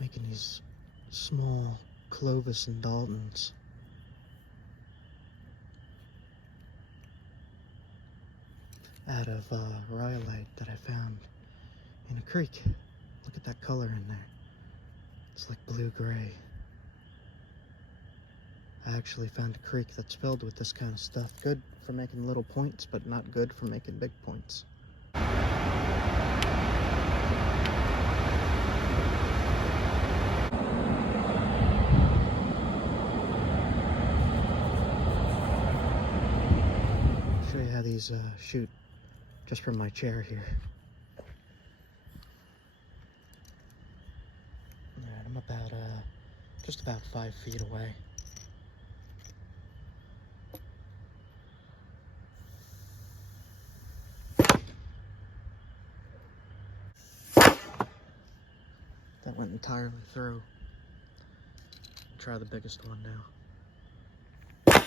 Making these small Clovis and Daltons. Out of rhyolite that I found in a creek. Look at that color in there. It's like blue-gray. I actually found a creek that's filled with this kind of stuff. Good for making little points, but not good for making big points. Show you how these shoot just from my chair here. Alright, I'm about just about 5 feet away. That went entirely through. Try the biggest one now.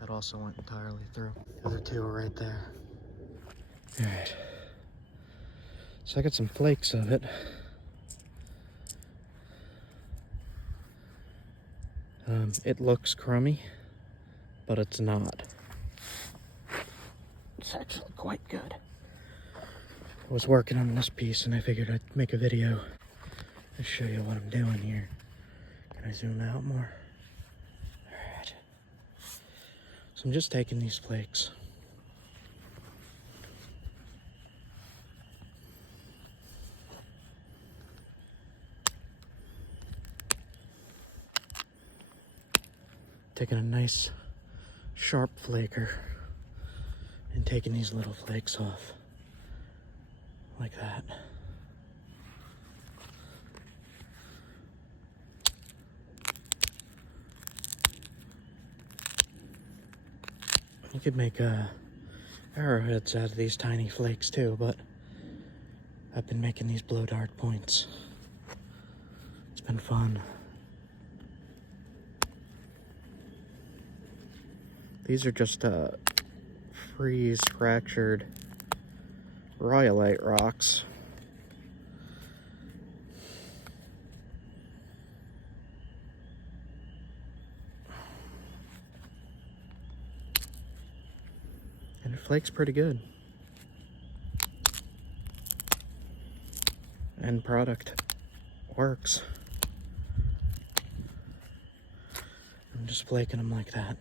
That also went entirely through. The other two are right there. Alright. So I got some flakes of it. It looks crummy, but it's not. It's actually quite good. I was working on this piece and I figured I'd make a video to show you what I'm doing here. Can I zoom out more? Alright. So I'm just taking these flakes. Taking a nice sharp flaker and taking these little flakes off like that. You could make arrowheads out of these tiny flakes too, but I've been making these blow dart points. It's been fun. These are just freeze fractured rhyolite rocks. And it flakes pretty good. End product works. I'm just flaking them like that.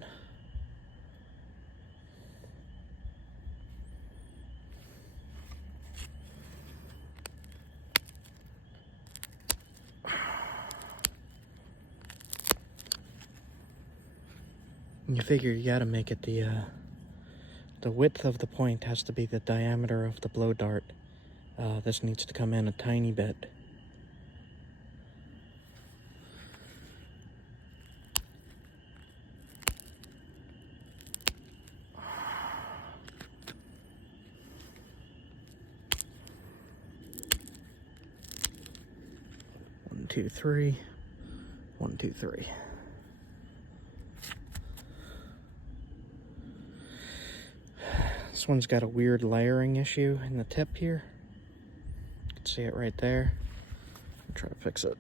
You figure you gotta make it the width of the point has to be the diameter of the blow dart. This needs to come in a tiny bit. One, two, three. 1, 2, 3. This one's got a weird layering issue in the tip here. You can see it right there. I'll try to fix it.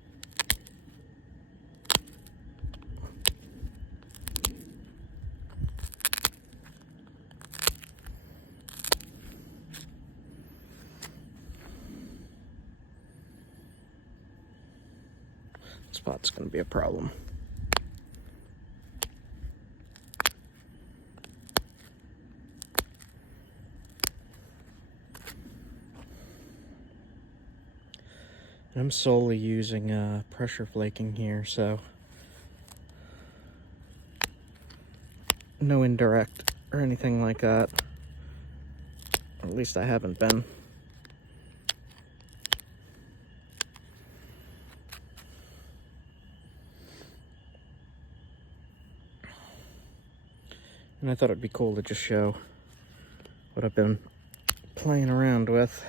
That spot's gonna be a problem. I'm solely using pressure flaking here, so no indirect or anything like that. Or at least I haven't been. And I thought it'd be cool to just show what I've been playing around with.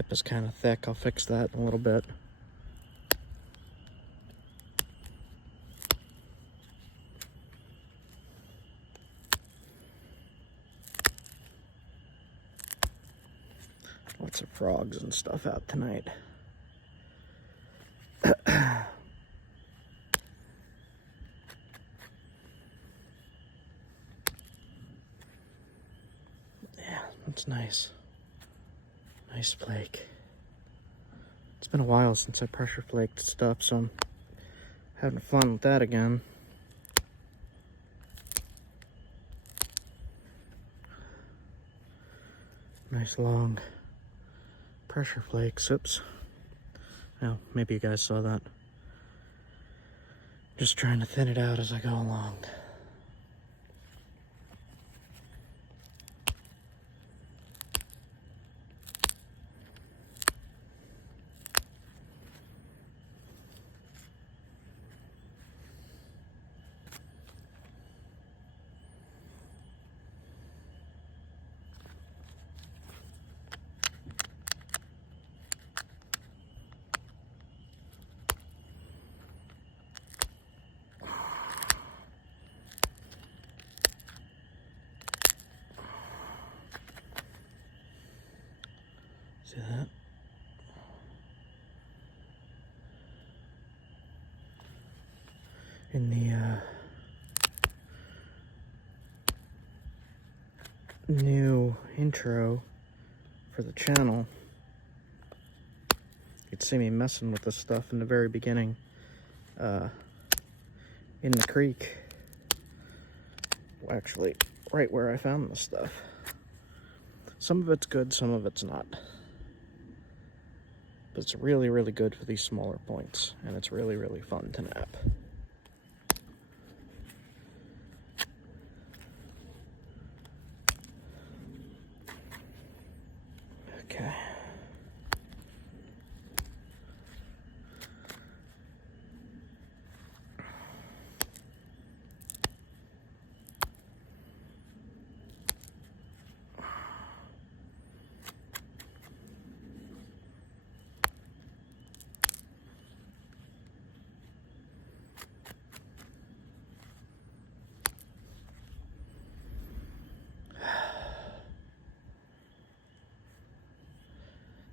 Tip is kind of thick. I'll fix that in a little bit. Lots of frogs and stuff out tonight. Yeah, that's nice. Nice flake. It's been a while since I pressure flaked stuff, so I'm having fun with that again. Nice long pressure flakes. Oops. Well, maybe you guys saw that. Just trying to thin it out as I go along. See that? In the new intro for the channel, you'd see me messing with this stuff in the very beginning, in the creek. Well, actually, right where I found this stuff. Some of it's good, some of it's not. But it's really, really good for these smaller points, and it's really, really fun to nap. Okay.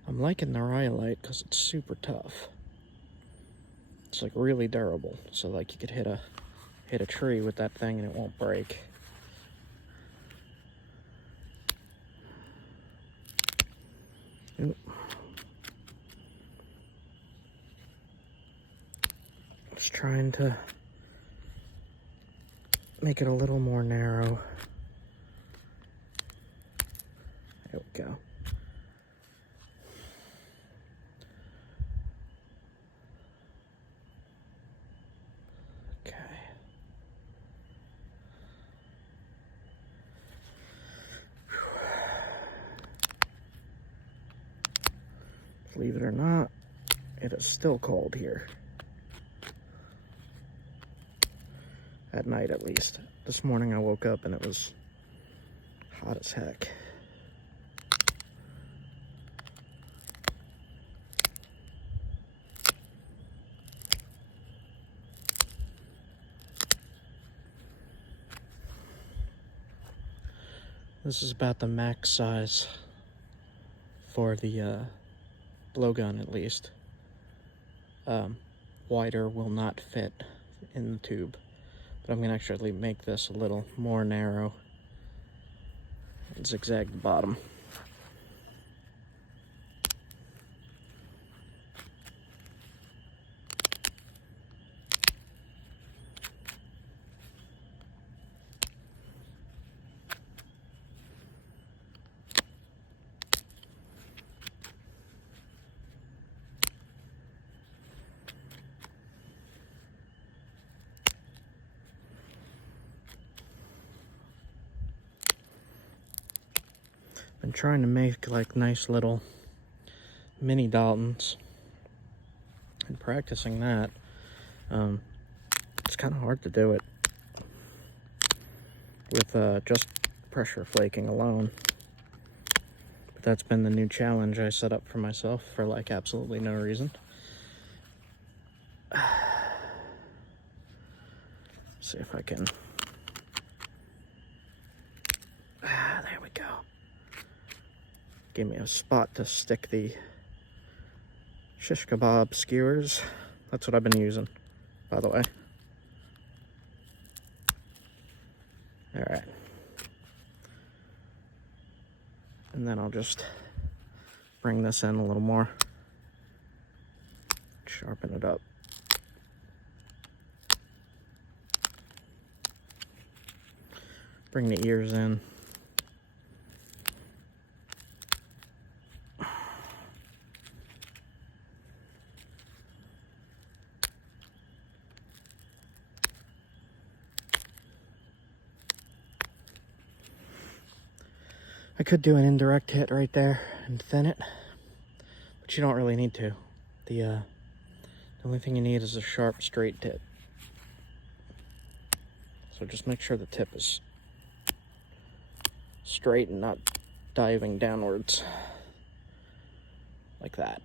I'm liking the rhyolite because it's super tough. It's like really durable, so like you could hit a tree with that thing and it won't break. Oop. Just trying to make it a little more narrow. There we go. Believe it or not, it is still cold here. At night, at least. This morning I woke up and it was hot as heck. This is about the max size for the blowgun, at least. Wider will not fit in the tube, but I'm gonna actually make this a little more narrow and zigzag the bottom. Been trying to make like nice little mini Daltons and practicing that. It's kind of hard to do it with just pressure flaking alone. But that's been the new challenge I set up for myself for like absolutely no reason. See if I can. There we go. Give me a spot to stick the shish kebab skewers. That's what I've been using, by the way. All right. And then I'll just bring this in a little more. Sharpen it up. Bring the ears in. I could do an indirect hit right there and thin it, but you don't really need to. The only thing you need is a sharp, straight tip. So just make sure the tip is straight and not diving downwards like that.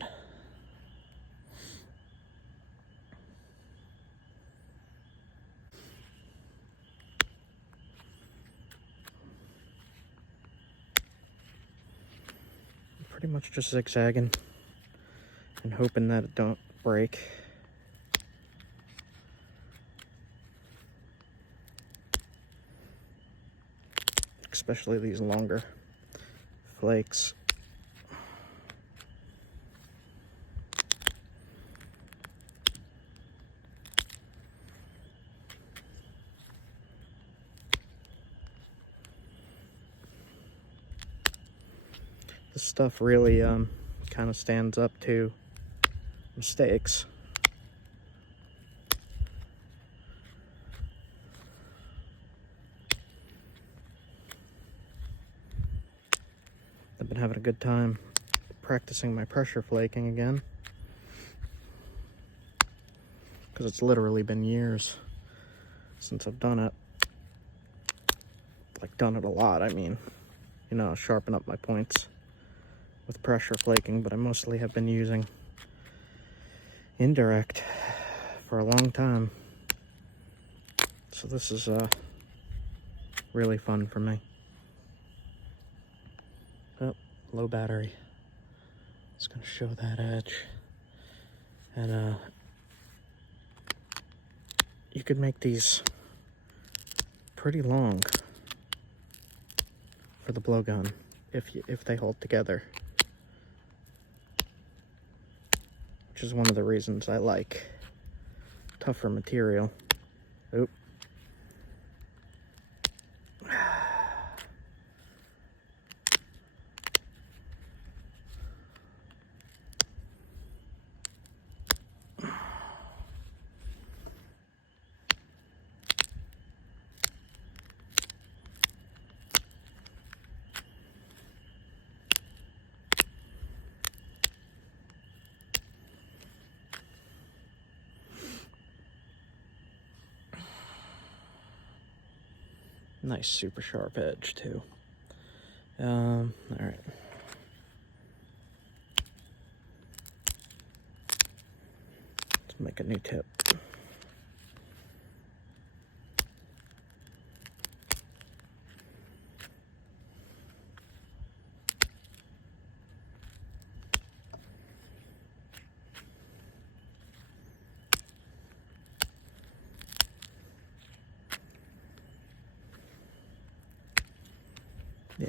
Pretty much just zigzagging and hoping that it don't break. Especially these longer flakes. This stuff really kind of stands up to mistakes. I've been having a good time practicing my pressure flaking again, because it's literally been years since I've done it. Like, done it a lot, I mean, you know, sharpen up my points with pressure flaking, but I mostly have been using indirect for a long time. So this is really fun for me. Oh, low battery. It's gonna show that edge. And you could make these pretty long for the blowgun if they hold together. Which is one of the reasons I like tougher material. Oop. Nice super sharp edge too. All right. Let's make a new tip.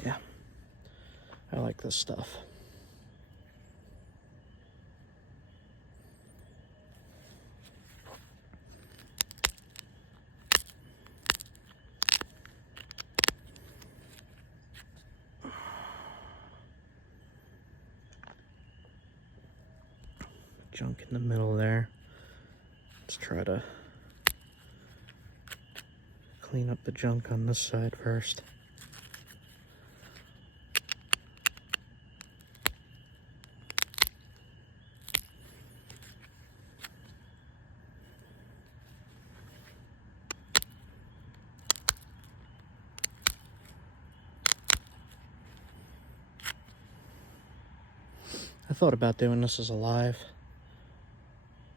Yeah, I like this stuff. Junk in the middle there. Let's try to clean up the junk on this side first. I thought about doing this as a live,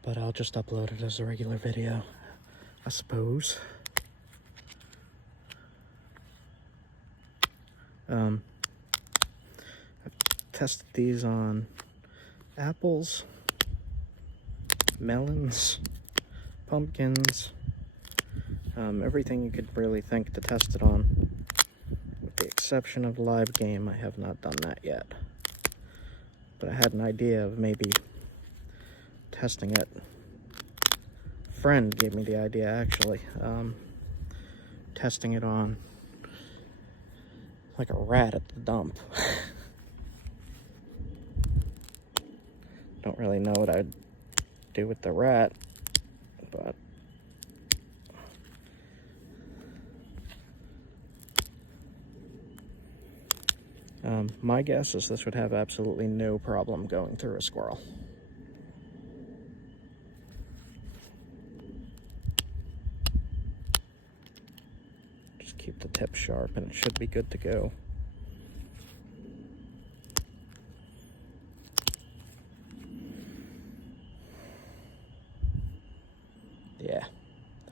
but I'll just upload it as a regular video, I suppose. I've tested these on apples, melons, pumpkins, everything you could really think to test it on. With the exception of live game, I have not done that yet. But I had an idea of maybe testing it. A friend gave me the idea, actually. Testing it on like a rat at the dump. Don't really know what I'd do with the rat, but my guess is this would have absolutely no problem going through a squirrel. Just keep the tip sharp and it should be good to go. Yeah,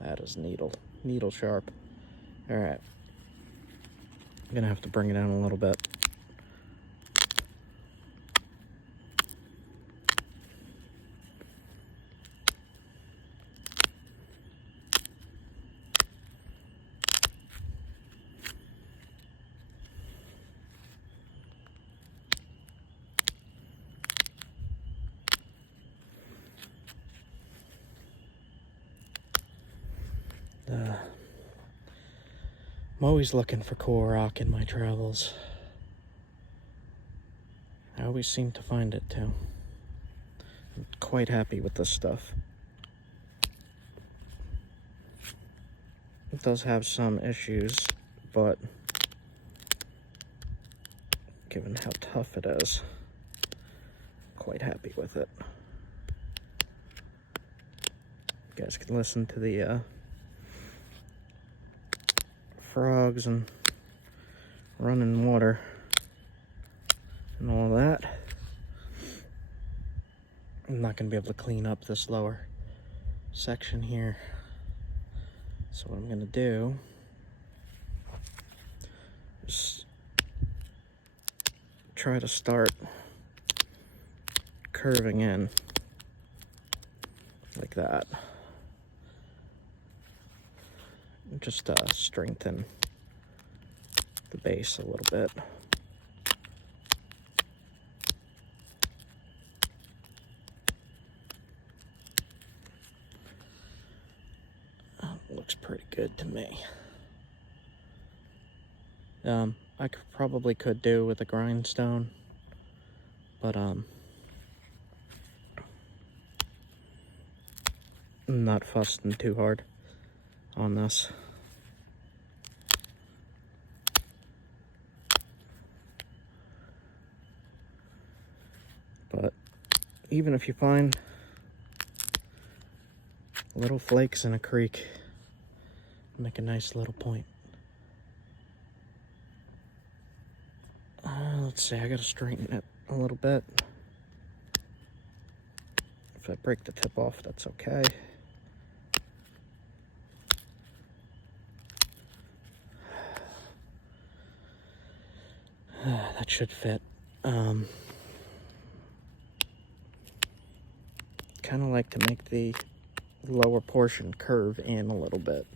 that is needle sharp. All right, I'm gonna have to bring it down a little bit. I'm always looking for cool rock in my travels. I always seem to find it too. I'm quite happy with this stuff. It does have some issues, but given how tough it is, I'm quite happy with it. You guys can listen to the frogs and running water and all that. I'm not going to be able to clean up this lower section here. So what I'm going to do is try to start curving in like that. Just strengthen the base a little bit. Looks pretty good to me. I probably could do with a grindstone, but I'm not fussing too hard on this. But even if you find little flakes in a creek, make a nice little point. Let's see, I gotta straighten it a little bit. If I break the tip off, that's okay. That should fit. Kind of like to make the lower portion curve in a little bit.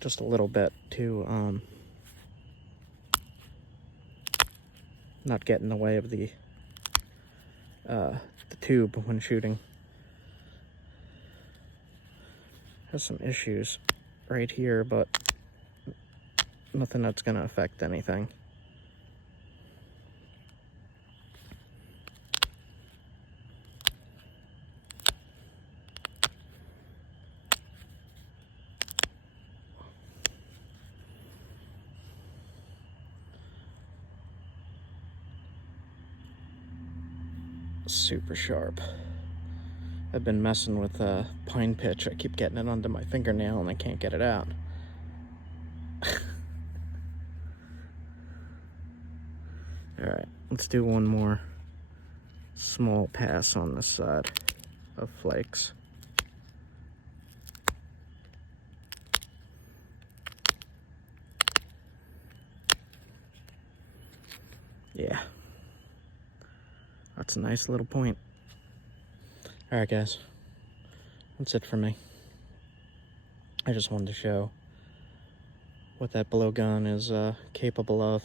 Just a little bit to not get in the way of the tube when shooting. Has some issues right here, but nothing that's going to affect anything. Super sharp. I've been messing with pine pitch. I keep getting it onto my fingernail and I can't get it out. Alright, let's do one more small pass on this side of flakes. Yeah, that's a nice little point. All right, guys, that's it for me. I just wanted to show what that blowgun is capable of.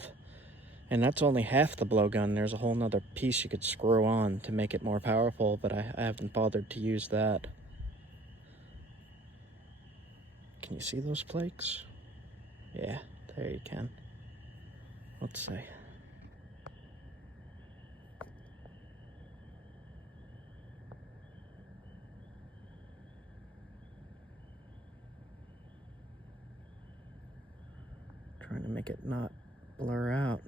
And that's only half the blowgun. There's a whole nother piece you could screw on to make it more powerful, but I haven't bothered to use that. Can you see those flakes? Yeah, there you can. Let's see. Trying to make it not blur out.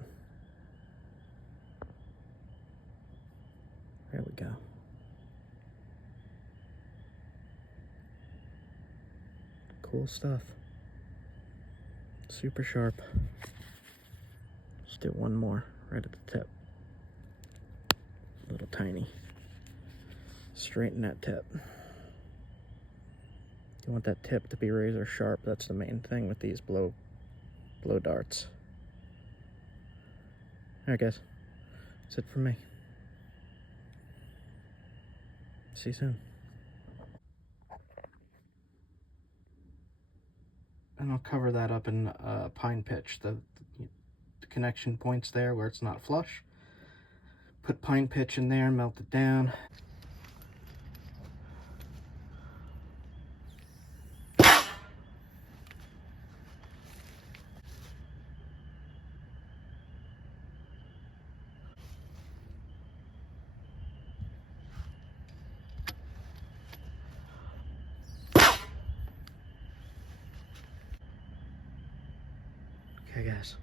There we go. Cool stuff. Super sharp. Let's do one more right at the tip. Little tiny. Straighten that tip. You want that tip to be razor sharp. That's the main thing with these blow darts. Alright, guys. That's it for me. See you soon. And I'll cover that up in pine pitch. The connection points there where it's not flush. Put pine pitch in there, melt it down. Okay, guys.